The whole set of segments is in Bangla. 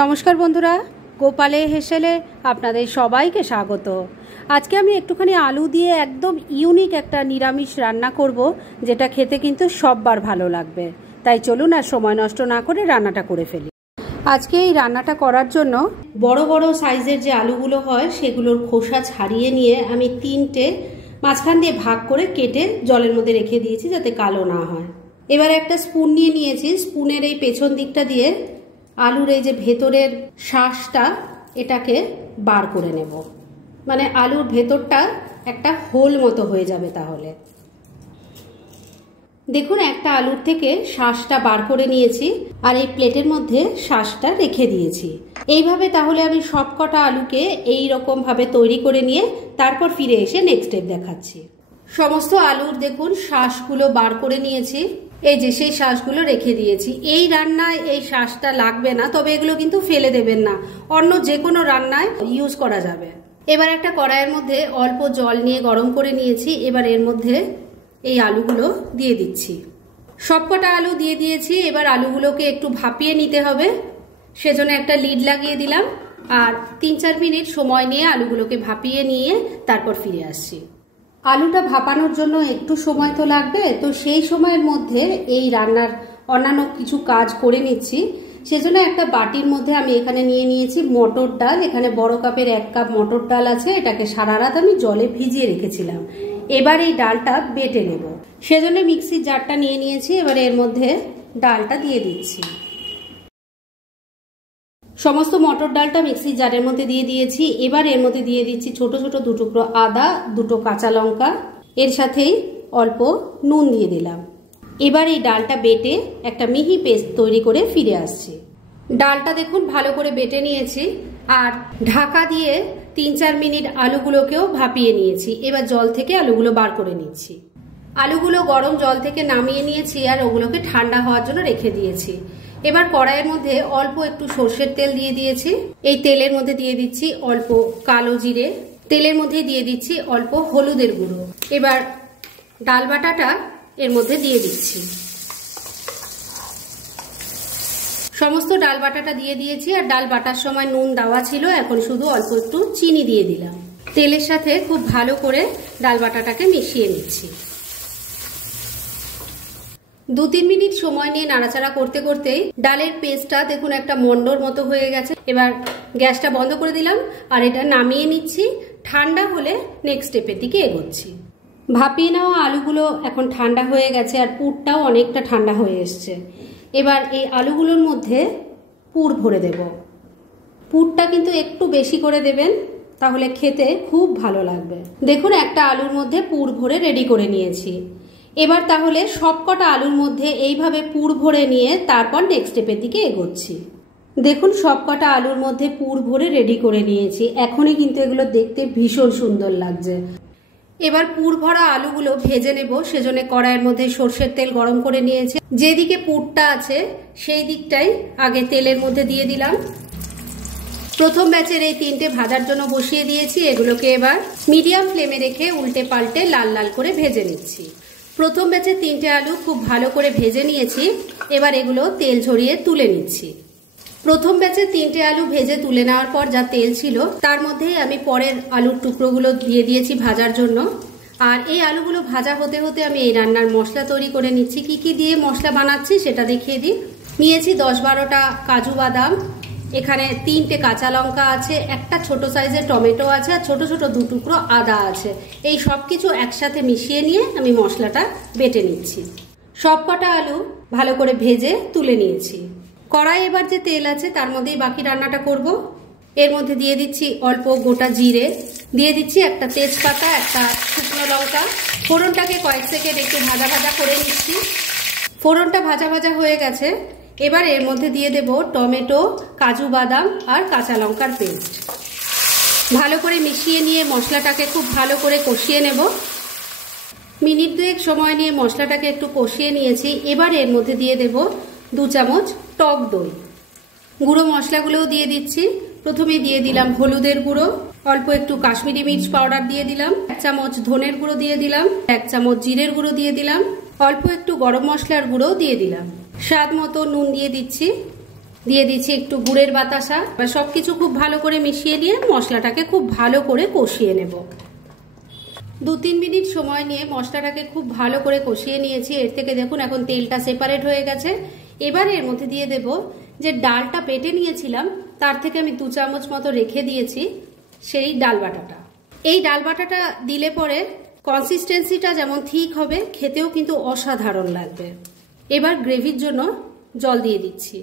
নমস্কার বন্ধুরা, গোপালে হেসেলে আপনাদের সবাইকে স্বাগত। আজকে আমি একটুখানি আলু দিয়ে একদম ইউনিক একটা নিরামিষ রান্না করব, যেটা খেতে কিন্তু সববার ভালো লাগবে। তাই চলুন আর সময় নষ্ট না করে রান্নাটা করে ফেলি। আজকে এই রান্নাটা করার জন্য বড় বড় সাইজের যে আলুগুলো হয় সেগুলোর খোসা ছাড়িয়ে নিয়ে আমি তিনটে মাঝখান দিয়ে ভাগ করে কেটে জলের মধ্যে রেখে দিয়েছি যাতে কালো না হয়। এবার একটা স্পুন নিয়ে নিয়েছি, স্পুনের এই পেছন দিকটা দিয়ে আলুর এই যে ভেতরের শাঁসটা এটাকে বার করে নেব, মানে আলুর ভেতরটা একটা হোল মতো হয়ে যাবে। তাহলে দেখুন, একটা আলুর থেকে শাঁসটা বার করে নিয়েছি আর এই প্লেটের মধ্যে শাঁসটা রেখে দিয়েছি। এইভাবে তাহলে আমি সবকটা আলুকে এই রকম ভাবে তৈরি করে নিয়ে তারপর ফিরে এসে নেক্সট স্টেপ দেখাচ্ছি। সমস্ত আলুর দেখুন শাঁসগুলো বার করে নিয়েছি, এই যে সেই শাঁসগুলো রেখে দিয়েছি। এই রান্নায় এই শাঁসটা লাগবে না, তবে এগুলো কিন্তু ফেলে দেবেন না, অন্য যে কোনো রান্নায় ইউজ করা যাবে। এবার একটা কড়াইয়ের মধ্যে অল্প জল নিয়ে গরম করে নিয়েছি। এবার এর মধ্যে এই আলুগুলো দিয়ে দিচ্ছি। সবকটা আলু দিয়ে দিয়েছি। এবার আলুগুলোকে একটু ভাপিয়ে নিতে হবে, সেজন্য একটা লিড লাগিয়ে দিলাম আর 3-4 মিনিট সময় নিয়ে আলুগুলোকে ভাপিয়ে নিয়ে তারপর ফিরে আসছি। আলুটা ভাপানোর জন্য একটু সময় তো লাগবে, তো সেই সময়ের মধ্যে এই রান্নার অন্যান্য কিছু কাজ করে নিচ্ছি। সেজন্য একটা বাটির মধ্যে আমি এখানে নিয়ে নিয়েছি মটর ডাল। এখানে বড় কাপের 1 কাপ মটর ডাল আছে, এটাকে সারা রাত আমি জলে ভিজিয়ে রেখেছিলাম। এবার এই ডালটা বেটে নেব, সেজন্য মিক্সির জারটা নিয়ে নিয়েছি। এবার এর মধ্যে ডালটা দিয়ে দিচ্ছি। সমস্ত মটর ডালটা মিক্সির জারের মধ্যে দিয়ে দিয়েছি। এবার এর মধ্যে দিয়ে দিচ্ছি ছোট ছোট 2 টুকরো আদা, 2টো কাঁচা লঙ্কা, এর সাথেই অল্প নুন দিয়ে দিলাম। এবার এই ডালটা বেটে একটা মিহি পেস্ট তৈরি করে ফিরে আসছি। ডালটা দেখুন ভালো করে বেটে নিয়েছি আর ঢাকা দিয়ে 3-4 মিনিট আলুগুলোকেও ভাপিয়ে নিয়েছি। এবার জল থেকে আলুগুলো বার করে নিচ্ছি। আলুগুলো গরম জল থেকে নামিয়ে নিয়েছি আর ওগুলোকে ঠান্ডা হওয়ার জন্য রেখে দিয়েছি। এবার কড়াইয়ের মধ্যে অল্প একটু সর্ষের তেল দিয়ে দিয়েছি। এই তেলের মধ্যে দিয়ে দিচ্ছি অল্প কালো জিরে, তেলের মধ্যে দিয়ে দিচ্ছি অল্প হলুদের গুঁড়ো। এবার ডাল বাটাটা এর মধ্যে দিয়ে দিচ্ছি। সমস্ত ডাল বাটাটা দিয়ে দিয়েছি আর ডাল বাটার সময় নুন দেওয়া ছিল, এখন শুধু অল্প একটু চিনি দিয়ে দিলাম। তেলের সাথে খুব ভালো করে ডাল বাটাটাকে মিশিয়ে নিচ্ছি। 2-3 মিনিট সময় নিয়ে নাড়াচাড়া করতে করতেই ডালের পেস্টটা দেখুন একটা মন্ডর মতো হয়ে গেছে। এবার গ্যাসটা বন্ধ করে দিলাম আর এটা নামিয়ে নিচ্ছি। ঠান্ডা হলে নেক্সট স্টেপের দিকে এগোচ্ছি। ভাপিয়ে নেওয়া আলুগুলো এখন ঠান্ডা হয়ে গেছে আর পুরটাও অনেকটা ঠান্ডা হয়ে এসছে। এবার এই আলুগুলোর মধ্যে পুর ভরে দেব। পুরটা কিন্তু একটু বেশি করে দেবেন, তাহলে খেতে খুব ভালো লাগবে। দেখুন একটা আলুর মধ্যে পুর ভরে রেডি করে নিয়েছি। এবার তাহলে সবকটা আলুর মধ্যে এইভাবে পুর ভরে নিয়ে তারপর নেক্সট স্টেপের দিকে এগোচ্ছি। দেখুন সবকটা আলুর মধ্যে পুর ভরে রেডি করে নিয়েছি। এখনই কিন্তু এগুলো দেখতে ভীষণ সুন্দর লাগছে। এবার পুর ভরা আলুগুলো ভেজে নেব, সেজন্য কড়াইয়ের মধ্যে সর্ষের তেল গরম করে নিয়েছি। যেদিকে পুরটা আছে সেই দিকটাই আগে তেলের মধ্যে দিয়ে দিলাম। প্রথম ব্যাচের এই 3টে ভাজার জন্য বসিয়ে দিয়েছি। এগুলোকে এবার মিডিয়াম ফ্লেমে রেখে উল্টে পাল্টে লাল লাল করে ভেজে নিচ্ছি। প্রথম ব্যাচের 3টে আলু খুব ভালো করে ভেজে নিয়েছি। এবার এগুলো তেল ঝরিয়ে তুলে নিচ্ছি। প্রথম ব্যাচের 3টে আলু ভেজে তুলে নেওয়ার পর যা তেল ছিল তার মধ্যেই আমি পরের আলুর টুকরোগুলো দিয়ে দিয়েছি ভাজার জন্য। আর এই আলুগুলো ভাজা হতে হতে আমি এই রান্নার মশলা তৈরি করে নিচ্ছি। কি কি দিয়ে মশলা বানাচ্ছি সেটা দেখিয়ে দিই। নিয়েছি 10-12টা কাজু বাদাম, এখানে 3টে কাঁচা লঙ্কা আছে, একটা ছোট সাইজের টমেটো আছে আর ছোট ছোট 2 টুকরো আদা আছে। এই সব কিছু একসাথে মিশিয়ে নিয়ে আমি মশলাটা বেটে নিচ্ছি। সবকটা আলু ভালো করে ভেজে তুলে নিয়েছি। কড়াই এবার যে তেল আছে তার মধ্যেই বাকি রান্নাটা করব। এর মধ্যে দিয়ে দিচ্ছি অল্প গোটা জিরে, দিয়ে দিচ্ছি একটা তেজপাতা, একটা শুকনো লঙ্কা। ফোড়নটাকে কয়েক সেকেন্ড একটু ভাজা ভাজা করে নিচ্ছি। ফোড়নটা ভাজা ভাজা হয়ে গেছে। এবার এর মধ্যে দিয়ে দেব টমেটো, কাজু বাদাম আর কাঁচা লঙ্কার পেস্ট। ভালো করে মিশিয়ে নিয়ে মশলাটাকে খুব ভালো করে কষিয়ে নেব। মিনিট 2 সময় নিয়ে মশলাটাকে একটু কষিয়ে নিয়েছি। এবার এর মধ্যে দিয়ে দেব 2 চামচ টক দই। গুঁড়ো মশলাগুলোও দিয়ে দিচ্ছি। প্রথমে দিয়ে দিলাম হলুদের গুঁড়ো, অল্প একটু কাশ্মীরি মির্চ পাউডার দিয়ে দিলাম, 1 চামচ ধনের গুঁড়ো দিয়ে দিলাম, 1 চামচ জিরের গুঁড়ো দিয়ে দিলাম, অল্প একটু গরম মশলার গুঁড়ো দিয়ে দিলাম, স্বাদ মতো নুন দিয়ে দিচ্ছি। দিয়ে দিচ্ছি একটু গুড়ের বাতাসা। এবার সবকিছু খুব ভালো করে মিশিয়ে নিয়ে মশলাটাকে খুব ভালো করে কষিয়ে নেব। 2-3 মিনিট সময় নিয়ে মশলাটাকে খুব ভালো করে কষিয়ে নিয়েছি। এর থেকে দেখুন এখন তেলটা সেপারেট হয়ে গেছে। এবার এর মধ্যে দিয়ে দেব যে ডালটা বেটে নিয়েছিলাম, তার থেকে আমি 2 চামচ মতো রেখে দিয়েছি সেই ডাল বাটাটা। এই ডাল বাটাটা দিলে পরে কনসিস্টেন্সিটা যেমন ঠিক হবে, খেতেও কিন্তু অসাধারণ লাগবে। এবার গ্রেভির জন্য জল দিয়ে দিচ্ছি।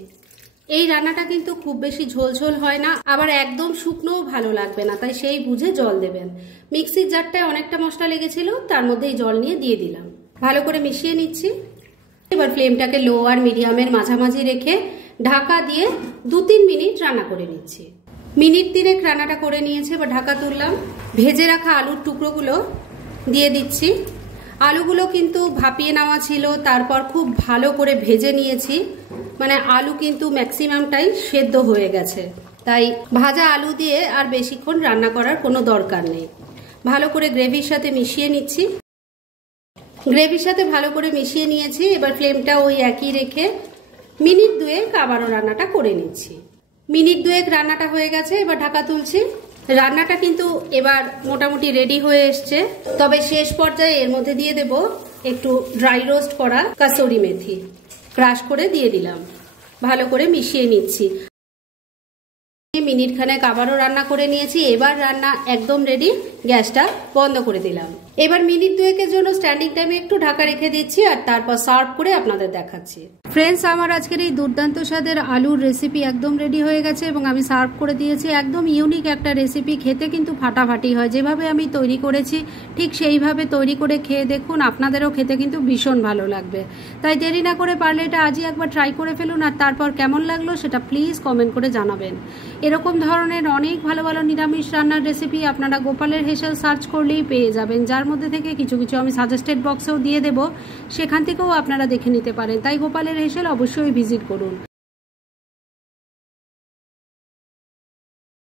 এই রান্নাটা কিন্তু খুব বেশি ঝোলঝোল হয় না, আবার একদম শুকনোও ভালো লাগবে না, তাই সেই বুঝে জল দেবেন। মিক্সির জারটায় অনেকটা মশলা লেগেছিল, তার মধ্যেই জল নিয়ে দিয়ে দিলাম। ভালো করে মিশিয়ে নিচ্ছি। এবার ফ্লেমটাকে লো আর মিডিয়ামের মাঝামাঝি রেখে ঢাকা দিয়ে 2-3 মিনিট রান্না করে নিচ্ছি। মিনিট 3 রান্নাটা করে নিয়েছে। এবার ঢাকা তুললাম। ভেজে রাখা আলুর টুকরোগুলো দিয়ে দিচ্ছি। আলুগুলো কিন্তু ভাপিয়ে নেওয়া ছিল, তারপর খুব ভালো করে ভেজে নিয়েছি, মানে আলু কিন্তু ম্যাক্সিমামটাই সেদ্ধ হয়ে গেছে, তাই ভাজা আলু দিয়ে আর বেশিক্ষণ রান্না করার কোনো দরকার নেই। ভালো করে গ্রেভির সাথে মিশিয়ে নিচ্ছি। গ্রেভির সাথে ভালো করে মিশিয়ে নিয়েছি। এবার ফ্লেমটা ওই একই রেখে মিনিট 2 আবারও রান্নাটা করে নিচ্ছি। মিনিট 2 রান্নাটা হয়ে গেছে। এবার ঢাকা তুলছি। রান্নাটা কিন্তু এবার মোটামুটি রেডি হয়ে এসছে, তবে শেষ পর্যায়ে এর মধ্যে দিয়ে দেব একটু ড্রাই রোস্ট করা কাসুরি মেথি, ক্রাশ করে দিয়ে দিলাম। ভালো করে মিশিয়ে নিচ্ছি। মিনিট খানেক আবারও রান্না করে নিয়েছি। এবার রান্না একদম রেডি। গ্যাসটা বন্ধ করে দিলাম। এবার মিনিট 2 জন্য স্ট্যান্ডিং টাইমে একটু ঢাকা রেখে দিচ্ছি, আর তারপর সার্ভ করে আপনাদের দেখাচ্ছি। ফ্রেন্ডস, আমার আজকের এই দুর্দান্ত স্বাদের আলুর রেসিপি একদম রেডি হয়ে গেছে এবং আমি সার্ভ করে দিয়েছি। একদম ইউনিক একটা রেসিপি, খেতে কিন্তু ফাটাফাটি হয়। যেভাবে আমি তৈরি করেছি ঠিক সেইভাবে তৈরি করে খেয়ে দেখুন, আপনাদেরও খেতে কিন্তু ভীষণ ভালো লাগবে। তাই দেরি না করে পারলে এটা আজই একবার ট্রাই করে ফেলুন, আর তারপর কেমন লাগলো সেটা প্লিজ কমেন্ট করে জানাবেন। এরকম ধরনের অনেক ভালো ভালো নিরামিষ রান্নার রেসিপি আপনারা গোপালের হেসেল সার্চ করলেই পেয়ে যাবেন, যার মধ্যে থেকে কিছু কিছু আমি সাজেস্টেড বক্সেও দিয়ে দেব, সেখান থেকেও আপনারা দেখে নিতে পারেন। তাই গোপালের হেসেল অবশ্যই ভিজিট করুন।